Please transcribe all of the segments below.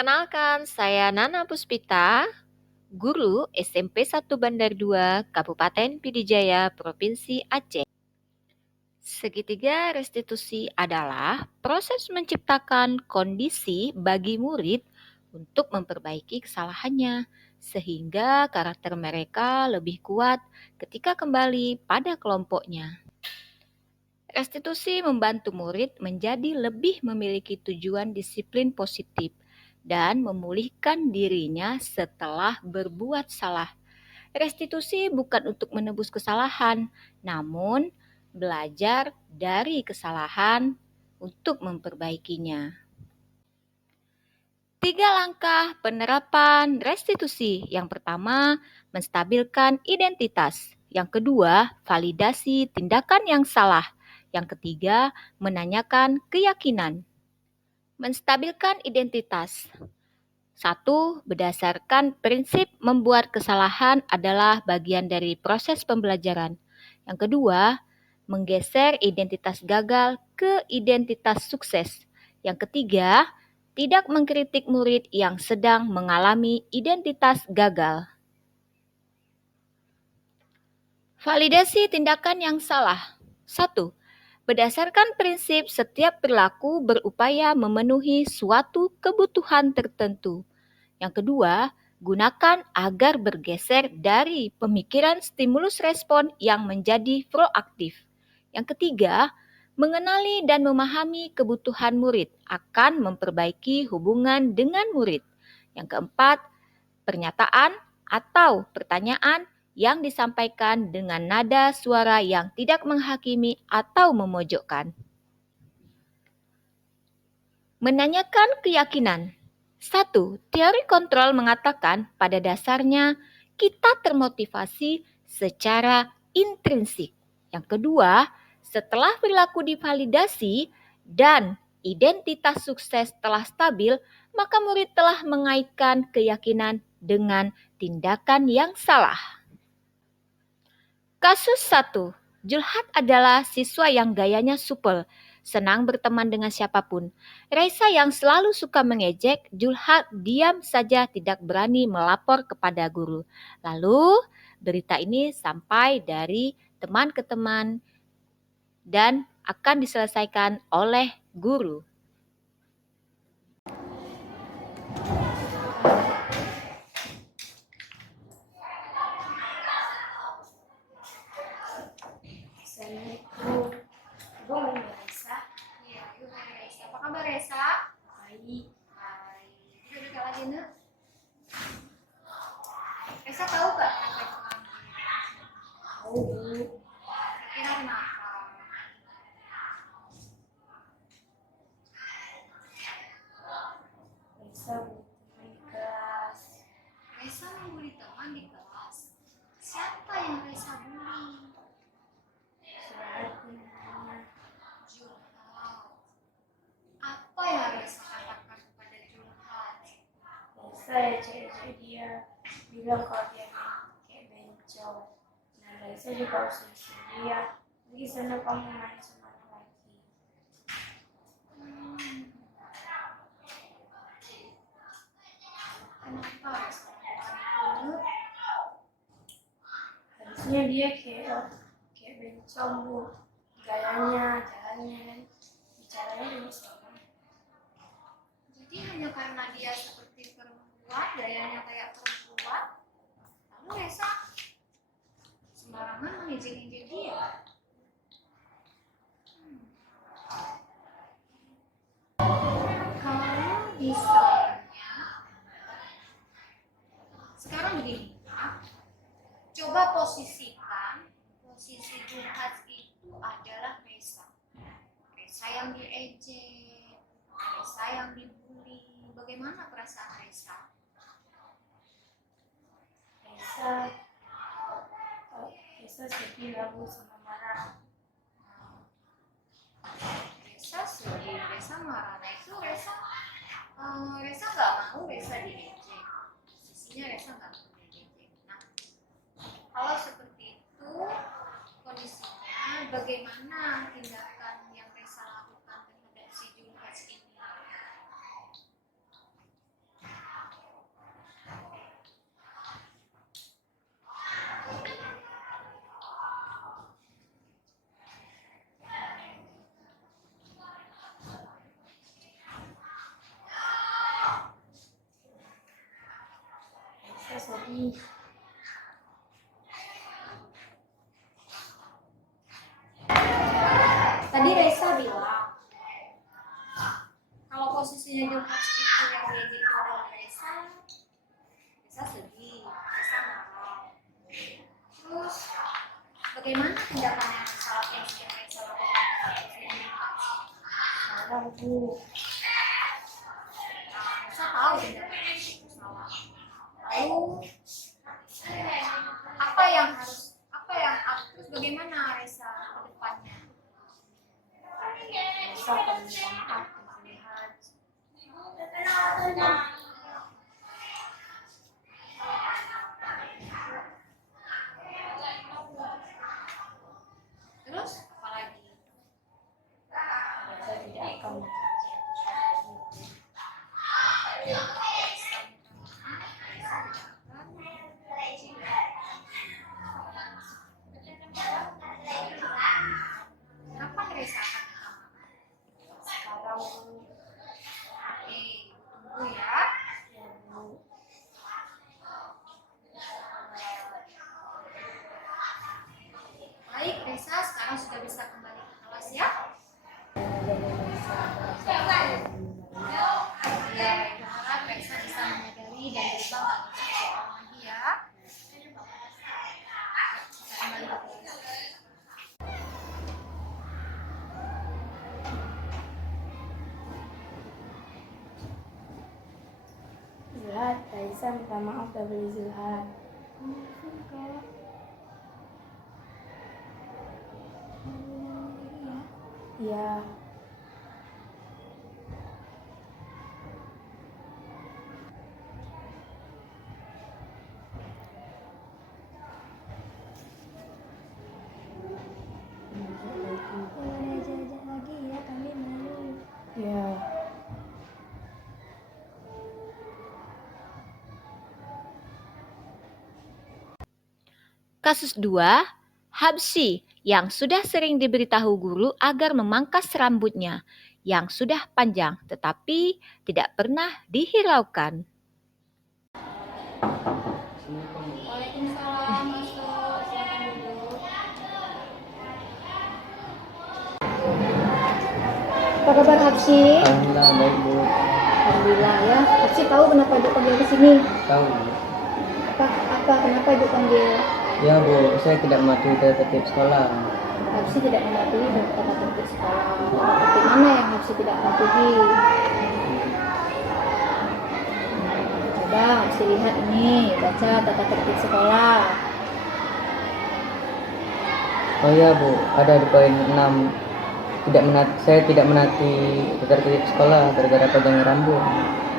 Perkenalkan, saya Nana Puspita, guru SMP 1 Bandar 2, Kabupaten Pidijaya, Provinsi Aceh. Segitiga restitusi adalah proses menciptakan kondisi bagi murid untuk memperbaiki kesalahannya, sehingga karakter mereka lebih kuat ketika kembali pada kelompoknya. Restitusi membantu murid menjadi lebih memiliki tujuan disiplin positif dan memulihkan dirinya setelah berbuat salah. Restitusi bukan untuk menebus kesalahan, namun belajar dari kesalahan untuk memperbaikinya. 3 langkah penerapan restitusi. Yang pertama, menstabilkan identitas. Yang kedua, validasi tindakan yang salah. Yang ketiga, menanyakan keyakinan. Menstabilkan identitas. 1. Berdasarkan prinsip membuat kesalahan adalah bagian dari proses pembelajaran. Yang kedua, menggeser identitas gagal ke identitas sukses. Yang ketiga, tidak mengkritik murid yang sedang mengalami identitas gagal. Validasi tindakan yang salah. 1. Berdasarkan prinsip setiap perilaku berupaya memenuhi suatu kebutuhan tertentu. Yang kedua, gunakan agar bergeser dari pemikiran stimulus respon yang menjadi proaktif. Yang ketiga, mengenali dan memahami kebutuhan murid akan memperbaiki hubungan dengan murid. Yang keempat, pernyataan atau pertanyaan yang disampaikan dengan nada suara yang tidak menghakimi atau memojokkan. Menanyakan keyakinan. 1. Teori kontrol mengatakan pada dasarnya kita termotivasi secara intrinsik. Yang kedua, setelah perilaku divalidasi dan identitas sukses telah stabil, maka murid telah mengaitkan keyakinan dengan tindakan yang salah. Kasus 1. Julhat adalah siswa yang gayanya supel, senang berteman dengan siapapun. Raisa yang selalu suka mengejek, Julhat diam saja tidak berani melapor kepada guru. Lalu berita ini sampai dari teman ke teman dan akan diselesaikan oleh guru. Assalamualaikum. Ibu mau Raisa? Iya, Ibu Raisa. Apa kabar Raisa? Baik. Baik. Duduk lagi, Nuk. Raisa tahu gak kenapa itu kamu? Tahu, Bu. Kira kenapa? Raisa butuh teman di kelas. Raisa membuli teman di kelas. Siapa yang Raisa bully? Surat namanya. Julhat. Apa yang Raisa katakan kepada Julhat? Raisa ejek-ejek dia. Bilang kalau dia kayak bencong. Nah, Raisa juga usir dia. Pergi sana kamu main sama anak lagi. Kenapa Raisa melakukan itu? Harusnya dia kayak bencong, Bu. Gayanya, jalannya, dan bicaranya juga sama. Jadi hanya karena dia seperti perempuan, gayanya kayak perempuan, lalu Raisa sembarangan mengejek-ejek dia. Kalau misalnya sekarang begini, coba posisikan posisi Julhat itu adalah Raisa. Raisa yang diejek, Raisa yang dibully. Bagaimana perasaan Raisa? Raisa sedih lah, Bu, sama marah. Raisa sedih, Raisa marah. Nah itu Raisa nggak mau Raisa diejek. Posisinya Raisa nggak mau diejek. Nah kalau seperti itu kondisinya, bagaimana tindakan yang Raisa lakukan terhadap si Julhat ini? sedih. Tadi Reza bilang Kalau posisinya di host itu yang diajak itu adalah Reza, Reza sedih, Reza marah. Terus bagaimana tindakan yang salah yang sudah Reza lakukan terhadap ini? salah Bu. Reza tahu tindakan itu salah. Lalu terus bagaimana Reza ke depannya? Reza akan minta maaf melihat. Terus apa lagi? Reza tidak akan Kapan Reza akan minta maaf? sekarang Bu. Oke, tunggu ya. Ya Bu. Baik, Reza sekarang sudah bisa kembali ke kelas ya. Ya, berharap Reza bisa menyadari dan berubah nggak menjadi orang lagi ya. Bisa kembali ke kelas. Zulhat, Raisa minta maaf dari Zulhat. Iya. Boleh jajak lagi ya, kami malu. Iya. Kasus 2, Habsyi yang sudah sering diberitahu guru agar memangkas rambutnya yang sudah panjang tetapi tidak pernah dihiraukan. Waalaikumsalam, masuk. Silakan duduk. Apa kabar Habsyi? Alhamdulillah baik Bu. Alhamdulillah ya. Habsyi tahu kenapa Ibu panggil ke sini? Tahu Bu. Kenapa Ibu panggil? Ya Bu, saya tidak mematuhi tata tertib sekolah. Habsyi tidak mematuhi tata tertib sekolah. Seperti mana yang Habsyi tidak patuhi? Coba Habsyi lihat ini, baca tata tertib sekolah. Oh ya Bu, ada di poin 6. Saya tidak menati tata tertib sekolah gara-gara pajang rambut.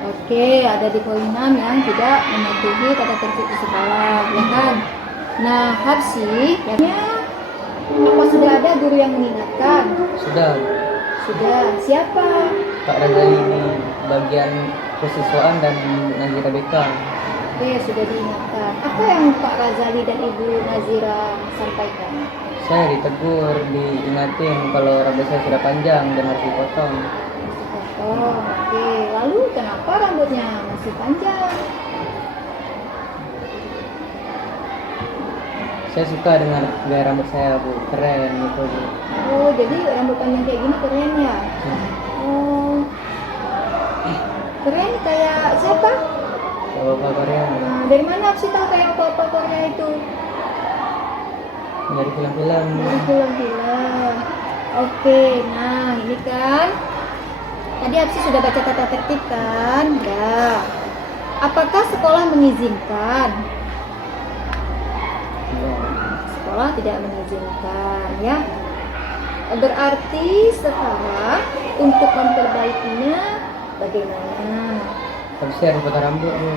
Oke, ada di poin 6 yang tidak mematuhi tata tertib sekolah, ya kan? Nah, Habsyi, apa sudah ada guru yang mengingatkan? Sudah Bu. Sudah. Siapa? Pak Razali di bagian kesiswaan dan Nazira BK. Oke, sudah diingatkan. Apa yang Pak Razali dan Ibu Nazira sampaikan? Saya ditegur, diingatin kalau rambut saya sudah panjang dan harus dipotong. Oh, oke. Lalu kenapa rambutnya masih panjang? Saya suka dengan gaya rambut saya Bu, keren gitu Bu. Oh, jadi rambut panjang kayak gini keren ya? Oh, keren kayak siapa? Bapak Korea Nah, dari mana Habsyi tahu kayak apa Korea itu? dari film-film. Dari film-film. Oke, nah ini kan tadi Habsyi sudah baca tata tertib kan? Ya. Apakah sekolah mengizinkan? Ya. Sekolah tidak mengizinkan ya. Berarti sekarang untuk memperbaikinya bagaimana? Tapi saya harus potong rambut Bu.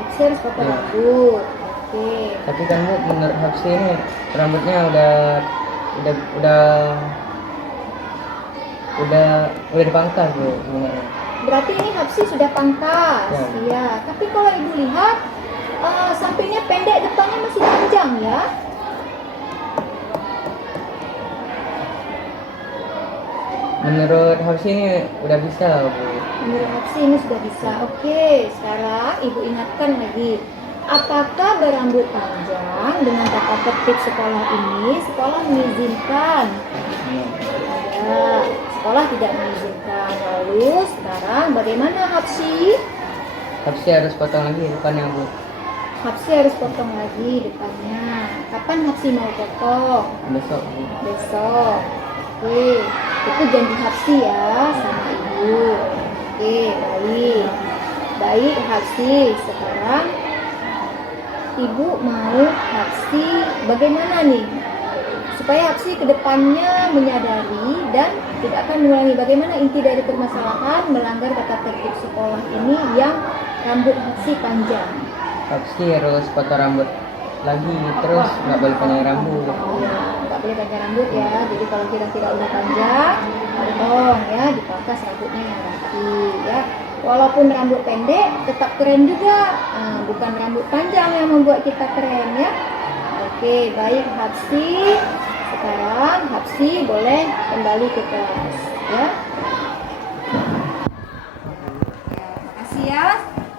Habsyi harus potong Ya. rambut. Oke. Tapi kan Bu, menurut Habsyi ini rambutnya udah dipangkas Bu sebenarnya. Berarti ini Habsyi sudah pangkas. Ya. Iya. Tapi kalau Ibu lihat sampingnya pendek, depannya masih panjang ya. Menurut Habsyi ini udah bisa Bu. Menurut Habsyi ini sudah bisa. Oke, sekarang Ibu ingatkan lagi. Apakah berambut panjang dengan tata tertib sekolah ini sekolah mengizinkan? Ya, sekolah tidak mengizinkan. Lalu sekarang bagaimana Hapsi? Hapsi harus potong lagi depannya Bu. Hapsi harus potong lagi depannya. Kapan Hapsi mau potong? Besok Bu. Besok. Oke, itu janji Hapsi ya sama ibu. Oke, baik. Baik Hapsi, sekarang ibu mau Hapsi bagaimana nih? Supaya Hapsi kedepannya menyadari dan tidak akan mengulangi. Bagaimana inti dari permasalahan melanggar tata tertib sekolah ini yang rambut Hapsi panjang? Hapsi harus potong rambut lagi, terus nggak boleh panjang rambut. Ya, nggak boleh panjang rambut ya. Jadi kalau kira-kira udah panjang, potong ya, dipangkas rambutnya yang rapi ya. Walaupun rambut pendek, tetap keren juga. Nah, bukan rambut panjang yang membuat kita keren ya. Oke, baik Hapsi. Sekarang Hapsi boleh kembali ke kelas ya. Makasih ya.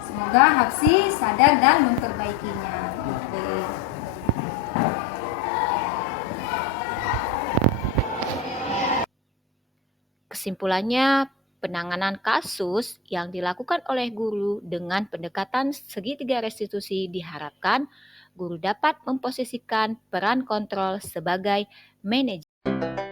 Semoga Hapsi sadar dan memperbaikinya. Oke. Kesimpulannya, penanganan kasus yang dilakukan oleh guru dengan pendekatan segitiga restitusi diharapkan guru dapat memposisikan peran kontrol sebagai manajer.